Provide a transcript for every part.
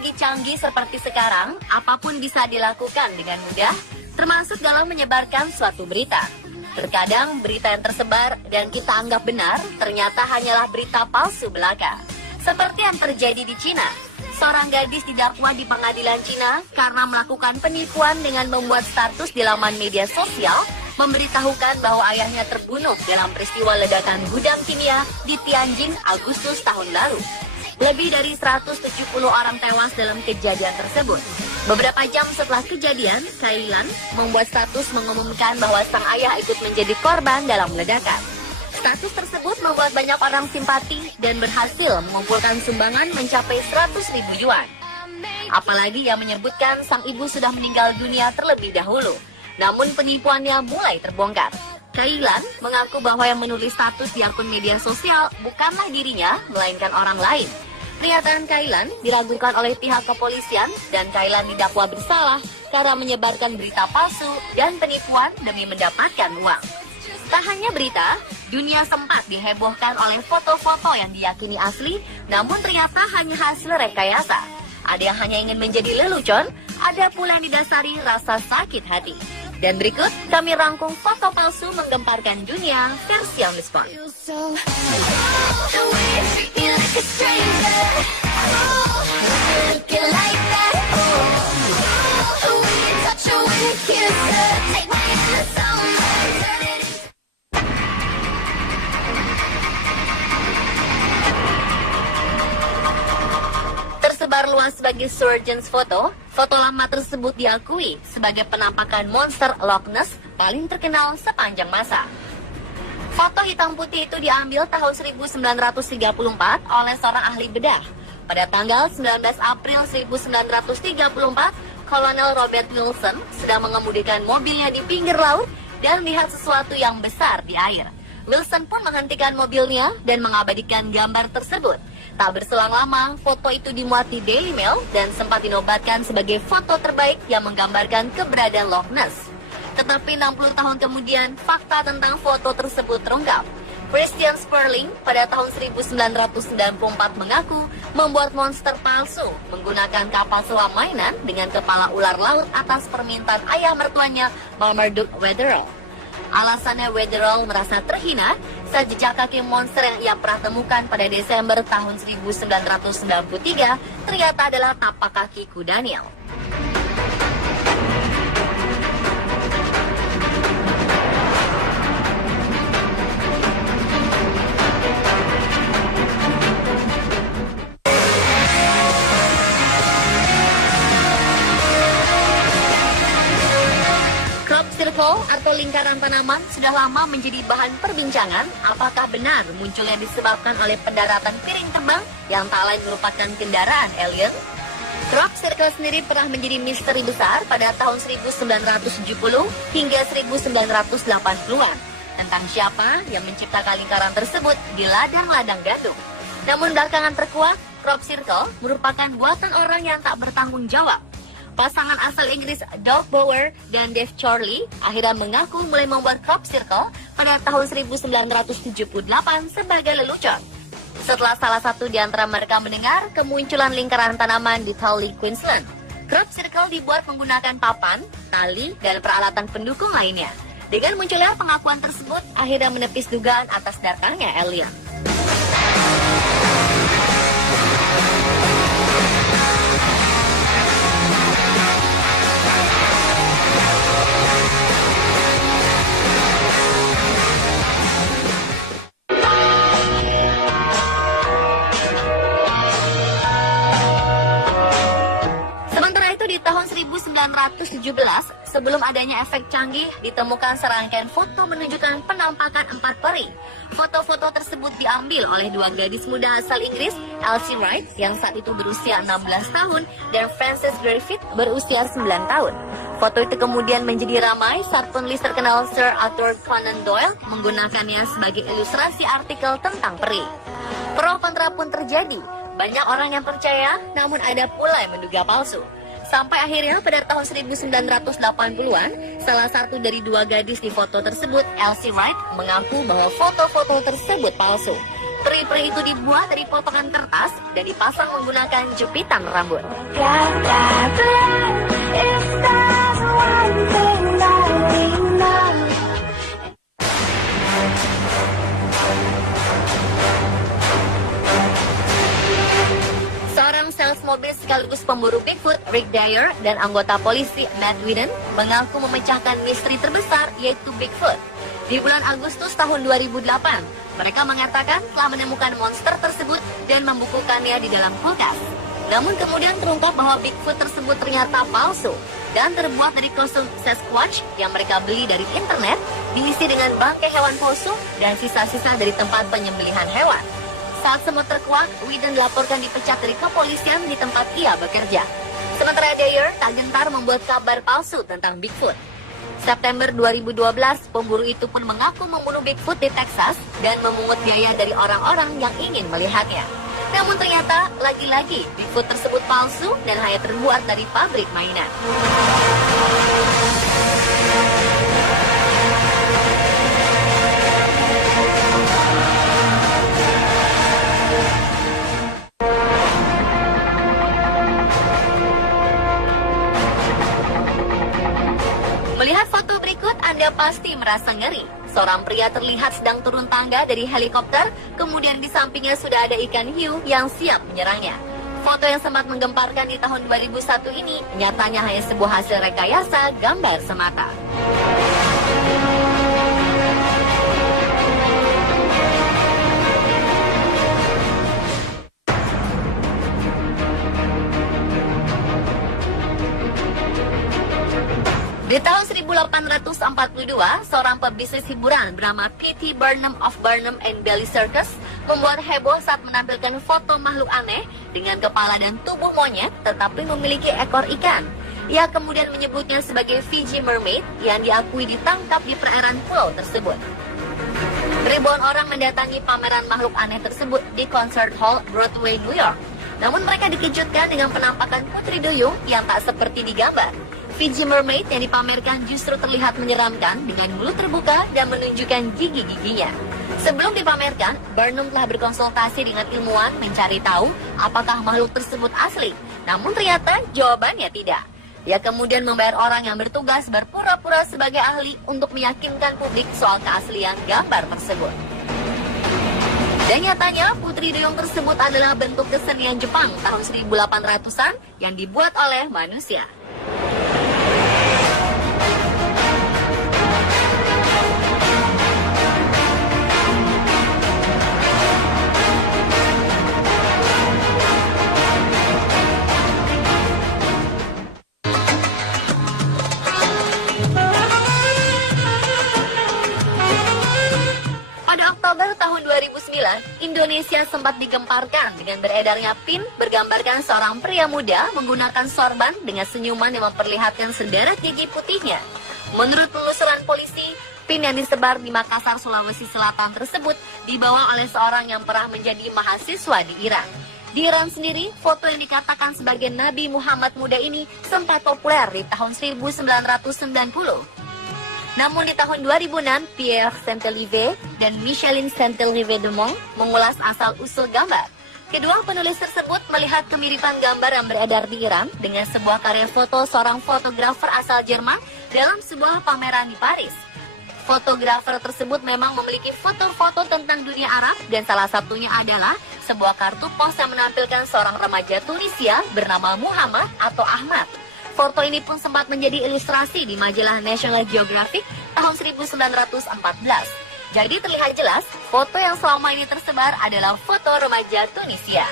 teknologi canggih seperti sekarang, apapun bisa dilakukan dengan mudah, termasuk dalam menyebarkan suatu berita. Terkadang berita yang tersebar dan kita anggap benar, ternyata hanyalah berita palsu belaka. Seperti yang terjadi di Cina. Seorang gadis didakwa di pengadilan Cina karena melakukan penipuan dengan membuat status di laman media sosial memberitahukan bahwa ayahnya terbunuh dalam peristiwa ledakan gudang kimia di Tianjin Agustus tahun lalu. Lebih dari 170 orang tewas dalam kejadian tersebut. Beberapa jam setelah kejadian, Kailan membuat status mengumumkan bahwa sang ayah ikut menjadi korban dalam ledakan. Status tersebut membuat banyak orang simpati dan berhasil mengumpulkan sumbangan mencapai 100.000 yuan. Apalagi yang menyebutkan sang ibu sudah meninggal dunia terlebih dahulu. Namun penipuannya mulai terbongkar. Kailan mengaku bahwa yang menulis status di akun media sosial bukanlah dirinya, melainkan orang lain. Pernyataan Kailan diragukan oleh pihak kepolisian dan Kailan didakwa bersalah karena menyebarkan berita palsu dan penipuan demi mendapatkan uang. Tak hanya berita, dunia sempat dihebohkan oleh foto-foto yang diyakini asli, namun ternyata hanya hasil rekayasa. Ada yang hanya ingin menjadi lelucon, ada pula yang didasari rasa sakit hati. Dan berikut kami rangkum foto palsu menggemparkan dunia versi yang respon. Tersebar luas sebagai surgeon's photo, foto lama tersebut diakui sebagai penampakan monster Loch Ness paling terkenal sepanjang masa. Foto hitam putih itu diambil tahun 1934 oleh seorang ahli bedah. Pada tanggal 19 April 1934, Kolonel Robert Wilson sedang mengemudikan mobilnya di pinggir laut dan melihat sesuatu yang besar di air. Wilson pun menghentikan mobilnya dan mengabadikan gambar tersebut. Tak berselang lama, foto itu dimuat di Daily Mail dan sempat dinobatkan sebagai foto terbaik yang menggambarkan keberadaan Loch Ness. Tetapi 60 tahun kemudian, fakta tentang foto tersebut terungkap. Christian Sperling pada tahun 1994 mengaku membuat monster palsu menggunakan kapal selam mainan dengan kepala ular laut atas permintaan ayah mertuanya, Marmaduke Wetherell. Alasannya Wetherell merasa terhina saat jejak kaki monster yang ia pernah temukan pada Desember tahun 1993 ternyata adalah tapak kaki kuda Nil. Atau lingkaran tanaman sudah lama menjadi bahan perbincangan. Apakah benar munculnya disebabkan oleh pendaratan piring terbang yang tak lain merupakan kendaraan alien? Crop Circle sendiri pernah menjadi misteri besar pada tahun 1970 hingga 1980-an tentang siapa yang menciptakan lingkaran tersebut di ladang-ladang gandum. Namun belakangan terkuak, Crop Circle merupakan buatan orang yang tak bertanggung jawab. Pasangan asal Inggris Doug Bower dan Dave Charley akhirnya mengaku mulai membuat Crop Circle pada tahun 1978 sebagai lelucon. Setelah salah satu di antara mereka mendengar kemunculan lingkaran tanaman di Tully, Queensland, Crop Circle dibuat menggunakan papan, tali, dan peralatan pendukung lainnya. Dengan munculnya pengakuan tersebut, akhirnya menepis dugaan atas datangnya alien. Tahun 1917, sebelum adanya efek canggih, ditemukan serangkaian foto menunjukkan penampakan 4 peri. Foto-foto tersebut diambil oleh dua gadis muda asal Inggris, Elsie Wright yang saat itu berusia 16 tahun dan Frances Griffith berusia 9 tahun. Foto itu kemudian menjadi ramai saat penulis terkenal Sir Arthur Conan Doyle menggunakannya sebagai ilustrasi artikel tentang peri. Pro kontra pun terjadi. Banyak orang yang percaya, namun ada pula yang menduga palsu. Sampai akhirnya pada tahun 1980-an, salah satu dari dua gadis di foto tersebut, Elsie Wright, mengaku bahwa foto-foto tersebut palsu. Peri-peri itu dibuat dari potongan kertas dan dipasang menggunakan jepitan rambut. Seorang sales mobil sekaligus pemburu Bigfoot, Rick Dyer, dan anggota polisi Matt Whedon mengaku memecahkan misteri terbesar yaitu Bigfoot. Di bulan Agustus tahun 2008, mereka mengatakan telah menemukan monster tersebut dan membukukannya di dalam kulkas. Namun kemudian terungkap bahwa Bigfoot tersebut ternyata palsu dan terbuat dari kostum Sasquatch yang mereka beli dari internet, diisi dengan bangkai hewan kosong dan sisa-sisa dari tempat penyembelihan hewan. Saat semut terkuak, Whedon dilaporkan dipecat dari kepolisian di tempat ia bekerja. Sementara Dyer tak gentar membuat kabar palsu tentang Bigfoot. September 2012, pemburu itu pun mengaku membunuh Bigfoot di Texas dan memungut biaya dari orang-orang yang ingin melihatnya. Namun ternyata, lagi-lagi, Bigfoot tersebut palsu dan hanya terbuat dari pabrik mainan. Melihat foto berikut, Anda pasti merasa ngeri. Seorang pria terlihat sedang turun tangga dari helikopter, kemudian di sampingnya sudah ada ikan hiu yang siap menyerangnya. Foto yang sempat menggemparkan di tahun 2001 ini, nyatanya hanya sebuah hasil rekayasa gambar semata. Di tahun 1842, seorang pebisnis hiburan bernama P.T. Barnum of Barnum and Bailey Circus membuat heboh saat menampilkan foto makhluk aneh dengan kepala dan tubuh monyet tetapi memiliki ekor ikan. Ia kemudian menyebutnya sebagai Fiji Mermaid yang diakui ditangkap di perairan pulau tersebut. Ribuan orang mendatangi pameran makhluk aneh tersebut di Concert Hall, Broadway, New York. Namun mereka dikejutkan dengan penampakan putri duyung yang tak seperti di gambar. Fiji Mermaid yang dipamerkan justru terlihat menyeramkan dengan mulut terbuka dan menunjukkan gigi-giginya. Sebelum dipamerkan, Barnum telah berkonsultasi dengan ilmuwan mencari tahu apakah makhluk tersebut asli. Namun ternyata jawabannya tidak. Ia kemudian membayar orang yang bertugas berpura-pura sebagai ahli untuk meyakinkan publik soal keaslian gambar tersebut. Dan nyatanya, putri duyung tersebut adalah bentuk kesenian Jepang tahun 1800-an yang dibuat oleh manusia. Oktober tahun 2009, Indonesia sempat digemparkan dengan beredarnya pin bergambarkan seorang pria muda menggunakan sorban dengan senyuman yang memperlihatkan sederet gigi putihnya. Menurut penelusuran polisi, pin yang disebar di Makassar, Sulawesi Selatan tersebut dibawa oleh seorang yang pernah menjadi mahasiswa di Iran. Di Iran sendiri, foto yang dikatakan sebagai Nabi Muhammad muda ini sempat populer di tahun 1990. Namun di tahun 2006, Pierre Saint-Elive dan Micheline Saint-Elive-Demont mengulas asal-usul gambar. Kedua penulis tersebut melihat kemiripan gambar yang beredar di Iran dengan sebuah karya foto seorang fotografer asal Jerman dalam sebuah pameran di Paris. Fotografer tersebut memang memiliki foto-foto tentang dunia Arab dan salah satunya adalah sebuah kartu pos yang menampilkan seorang remaja Tunisia bernama Muhammad atau Ahmad. Foto ini pun sempat menjadi ilustrasi di majalah National Geographic tahun 1914. Jadi terlihat jelas, foto yang selama ini tersebar adalah foto remaja Tunisia.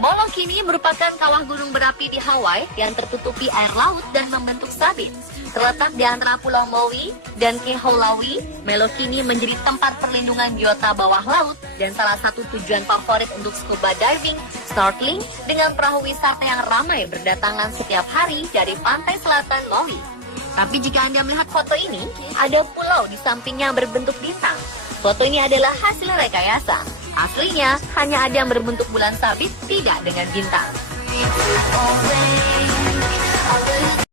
Molokini merupakan kawah gunung berapi di Hawaii yang tertutupi air laut dan membentuk sabit. Terletak di antara Pulau Maui dan Kehaulau, Molokini menjadi tempat perlindungan biota bawah laut dan salah satu tujuan favorit untuk scuba diving, snorkeling, dengan perahu wisata yang ramai berdatangan setiap hari dari pantai selatan Maui. Tapi jika Anda melihat foto ini, ada pulau di sampingnya berbentuk bintang. Foto ini adalah hasil rekayasa. Aslinya, hanya ada yang berbentuk bulan sabit, tidak dengan bintang.